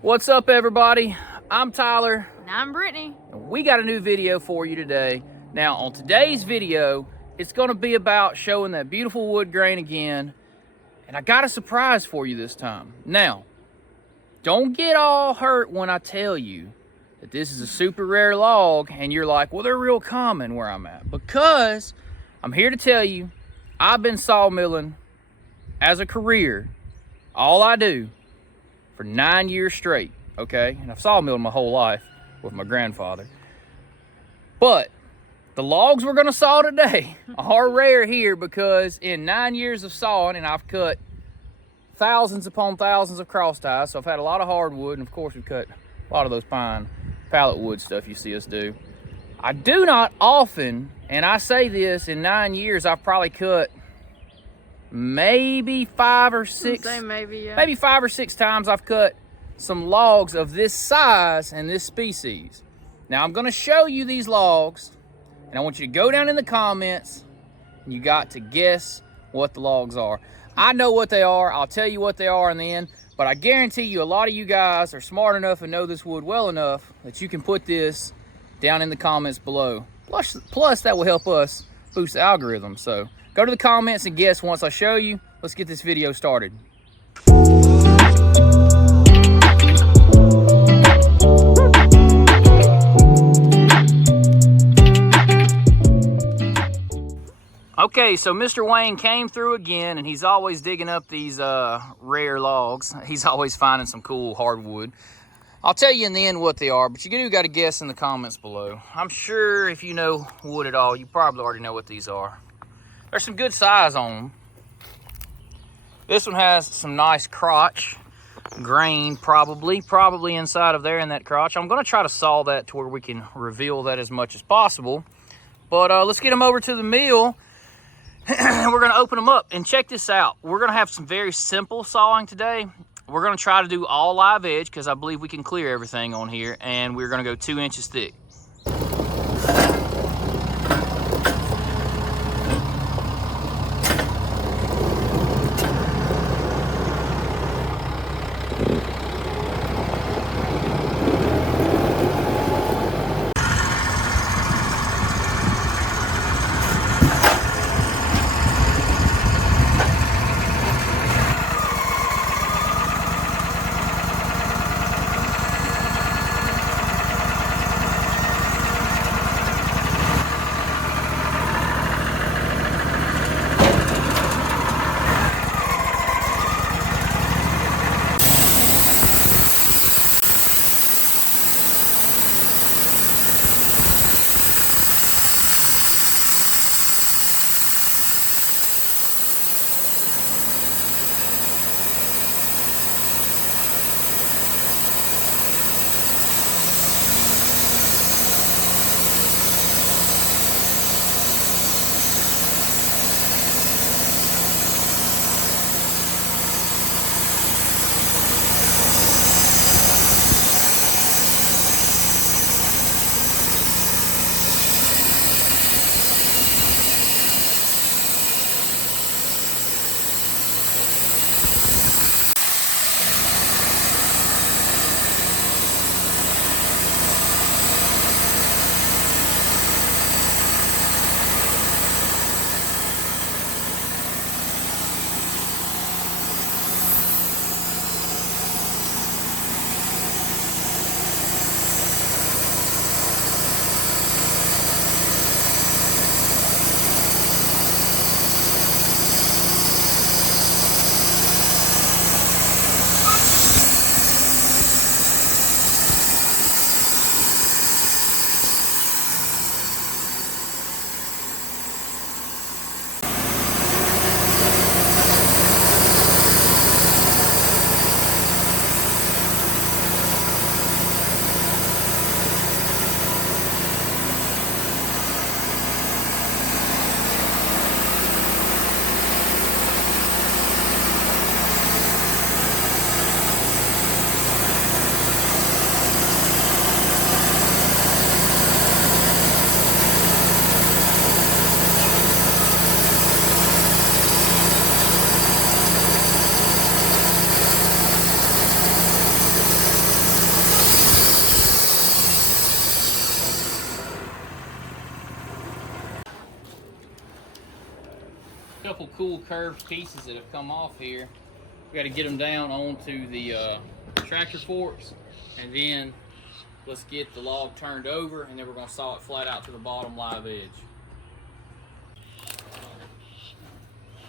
What's up, everybody? I'm Tyler. And I'm Brittany. And we got a new video for you today. Now, on today's video, it's going to be about showing that beautiful wood grain again. And I got a surprise for you this time. Now, don't get all hurt when I tell you that this is a super rare log and you're like, well, they're real common where I'm at. Because I'm here to tell you, I've been sawmilling as a career, all I do, for 9 years straight, okay? And I've sawmilled my whole life with my grandfather. But the logs we're gonna saw today are rare here because in 9 years of sawing, and I've cut thousands upon thousands of cross ties, so I've had a lot of hardwood, and of course we've cut a lot of those pine pallet wood stuff you see us do. I do not often, and I say this, in 9 years I've probably cut maybe five or six times I've cut some logs of this size and this species. Now I'm going to show you these logs, and I want you to go down in the comments and you got to guess what the logs are. I know what they are. I'll tell you what they are in the end, but I guarantee you a lot of you guys are smart enough and know this wood well enough that you can put this down in the comments below. Plus that will help us boost the algorithm. So go to the comments and guess once I show you. Let's get this video started. Okay, so Mr. Wayne came through again, and he's always digging up these rare logs. He's always finding some cool hardwood. I'll tell you in the end what they are, but you do got to guess in the comments below. I'm sure if you know wood at all, you probably already know what these are. There's some good size on them. This one has some nice crotch grain, probably inside of there in that crotch. I'm going to try to saw that to where we can reveal that as much as possible. But let's get them over to the mill. We're going to open them up, and check this out. We're going to have some very simple sawing today. We're going to try to do all live edge because I believe we can clear everything on here, and we're going to go 2 inches thick. couple cool curved pieces that have come off here. We got to get them down onto the tractor forks, and then let's get the log turned over, and then we're going to saw it flat out to the bottom live edge.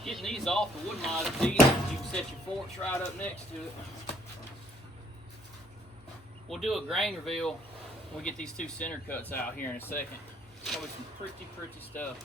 Getting these off the wood miles is easy. You can set your forks right up next to it. We'll do a grain reveal when we get these two center cuts out here in a second. Probably some pretty stuff.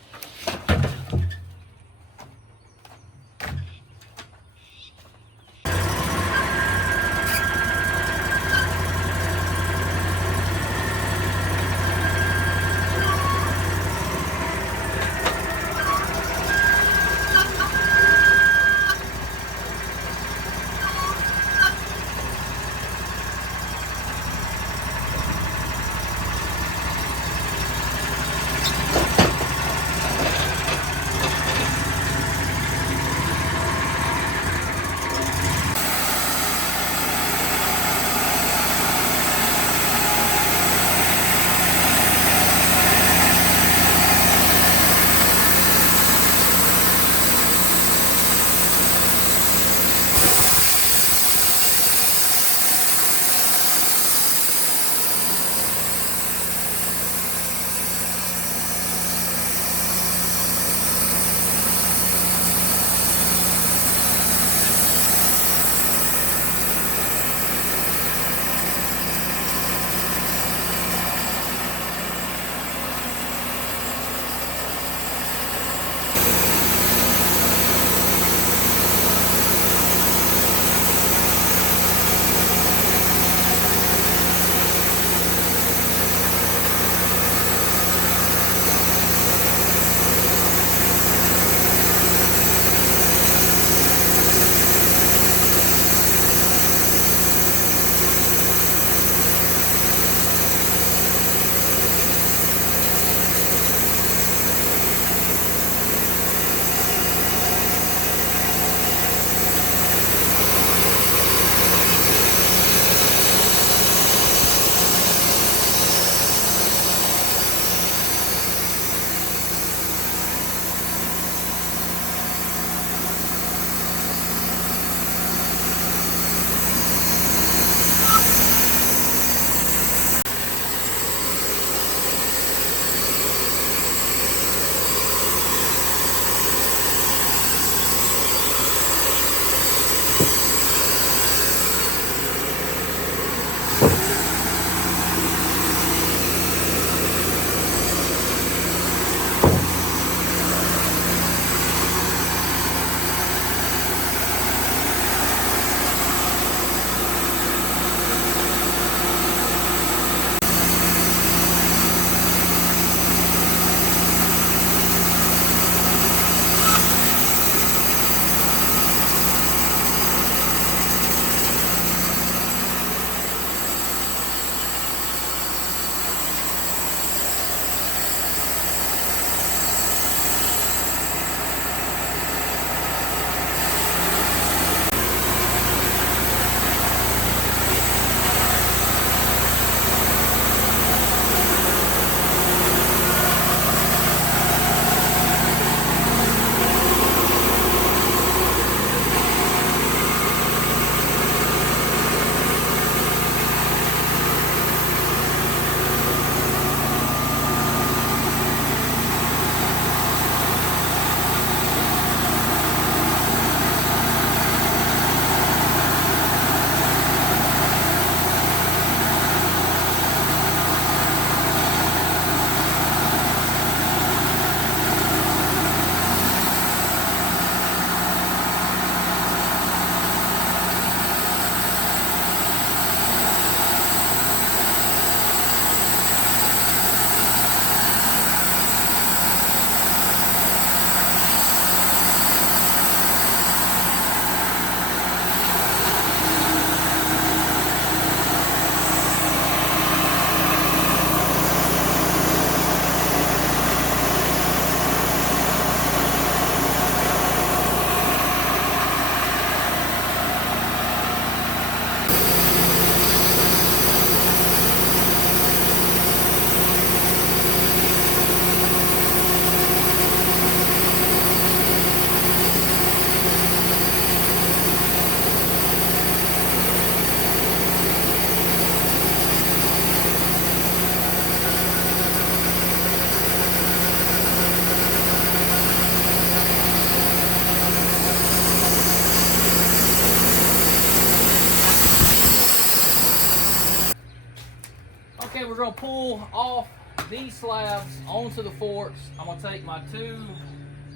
Okay, we're gonna pull off these slabs onto the forks. I'm gonna take my 2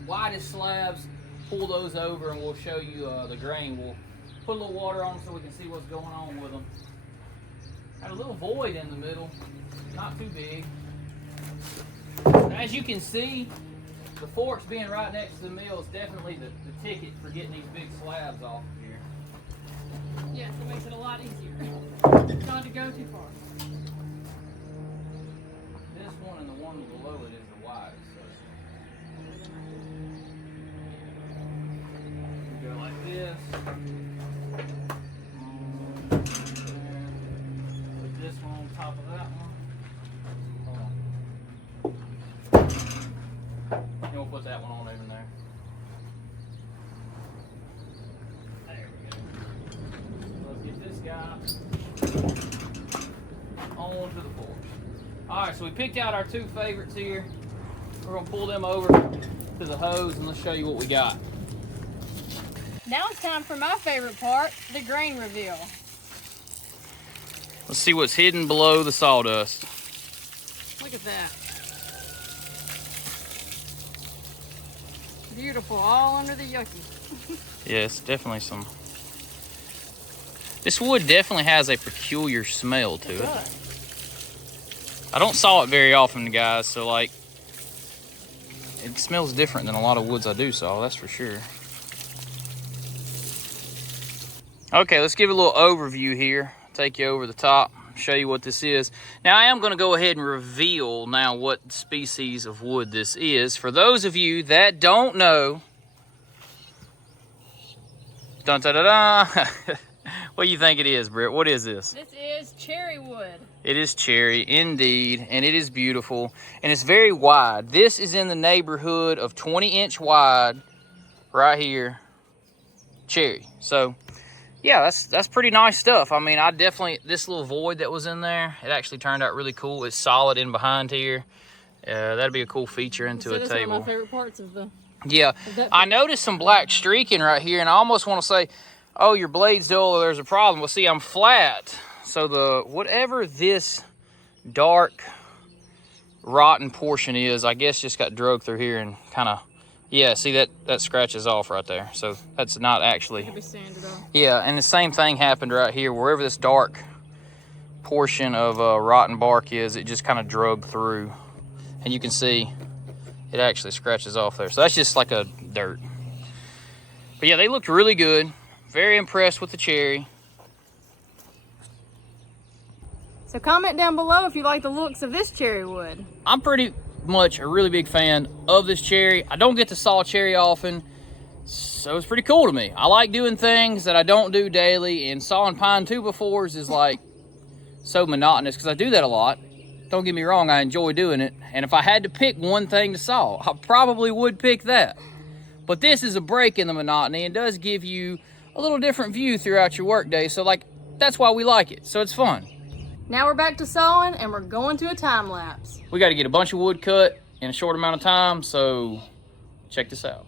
widest slabs, pull those over, and we'll show you the grain. We'll put a little water on them so we can see what's going on with them. Got a little void in the middle, not too big. As you can see, the forks being right next to the mill is definitely the ticket for getting these big slabs off of here. Yes, it makes it a lot easier. Not to go too far. This one and the one below it is the widest. So go like this. Put this one on top of that one. And we'll put that one on over there. There we go. Let's get this guy onto the fork. All right, so we picked out our 2 favorites here. We're gonna pull them over to the hose and let's show you what we got. Now it's time for my favorite part, the grain reveal. Let's see what's hidden below the sawdust. Look at that. Beautiful, all under the yucky. Yes, definitely some. This wood definitely has a peculiar smell to it. I don't saw it very often, guys, so like, it smells different than a lot of woods I do saw, that's for sure. Okay, let's give a little overview here. Take you over the top, show you what this is. Now, I am going to go ahead and reveal now what species of wood this is. For those of you that don't know, dun da da da. What do you think it is, Britt? What is this? This is cherry wood. It is cherry, indeed, and it is beautiful, and it's very wide. This is in the neighborhood of 20-inch wide, right here, cherry. So, yeah, that's pretty nice stuff. I mean, this little void that was in there, it actually turned out really cool. It's solid in behind here. That'd be a cool feature into a table. That's one of my favorite parts of the... Yeah, I noticed some black streaking right here, and I almost want to say, oh, your blade's dull or there's a problem. Well, see, I'm flat. So whatever this dark, rotten portion is, I guess just got drugged through here and kind of, yeah, see that scratches off right there. So that's not actually. It could be sanded off. Yeah, and the same thing happened right here. Wherever this dark portion of rotten bark is, it just kind of drugged through. And you can see it actually scratches off there. So that's just like a dirt. But yeah, they looked really good. Very impressed with the cherry. So comment down below if you like the looks of this cherry wood. I'm pretty much a really big fan of this cherry. I don't get to saw cherry often, so it's pretty cool to me. I like doing things that I don't do daily, and sawing pine 2x4s is like so monotonous because I do that a lot. Don't get me wrong, I enjoy doing it. And if I had to pick one thing to saw, I probably would pick that. But this is a break in the monotony and does give you a little different view throughout your workday. So like, that's why we like it. So it's fun. Now we're back to sawing and we're going to a time lapse. We got to get a bunch of wood cut in a short amount of time. So check this out.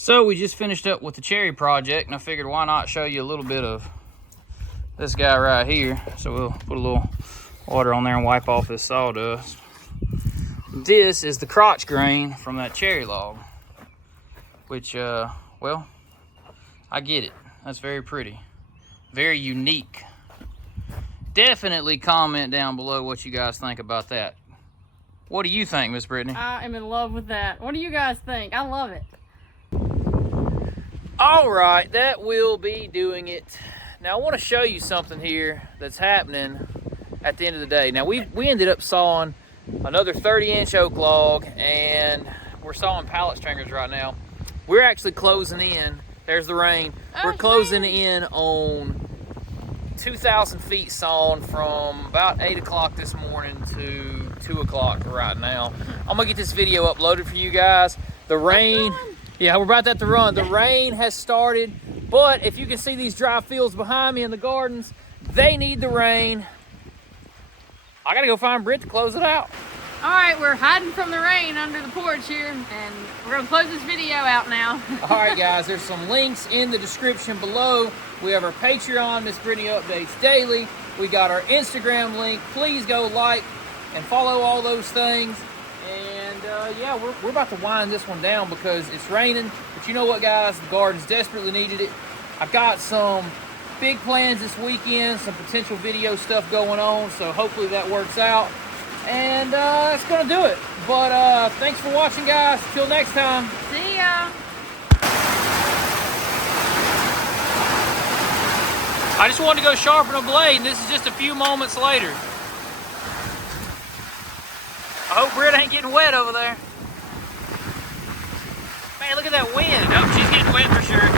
So we just finished up with the cherry project, and I figured why not show you a little bit of this guy right here. So we'll put a little water on there and wipe off this sawdust. This is the crotch grain from that cherry log, which, well, I get it. That's very pretty. Very unique Definitely comment down below what you guys think about that. What do you think, Miss Brittany? I am in love with that. What do you guys think? I love it. All right, that will be doing it. Now I want to show you something here that's happening at the end of the day. Now we ended up sawing another 30-inch oak log, and we're sawing pallet stringers right now. We're actually closing in. There's the rain. We're closing in on 2,000 feet sawn from about 8 o'clock this morning to 2 o'clock right now. I'm gonna get this video uploaded for you guys. The rain, yeah, we're about to run. The rain has started, but if you can see these dry fields behind me in the gardens, they need the rain. I gotta go find Britt to close it out. All right, we're hiding from the rain under the porch here, and we're gonna close this video out now. All right, guys, there's some links in the description below. We have our Patreon, Miss Brittany updates daily. We got our Instagram link. Please go like and follow all those things. And yeah, we're about to wind this one down because it's raining. But you know what, guys? The gardens desperately needed it. I've got some big plans this weekend, some potential video stuff going on, so hopefully that works out. And that's gonna do it. But thanks for watching, guys. Till next time. See ya. I just wanted to go sharpen a blade, and this is just a few moments later. I hope Britt ain't getting wet over there. Man, look at that wind. Oh, she's getting wet for sure.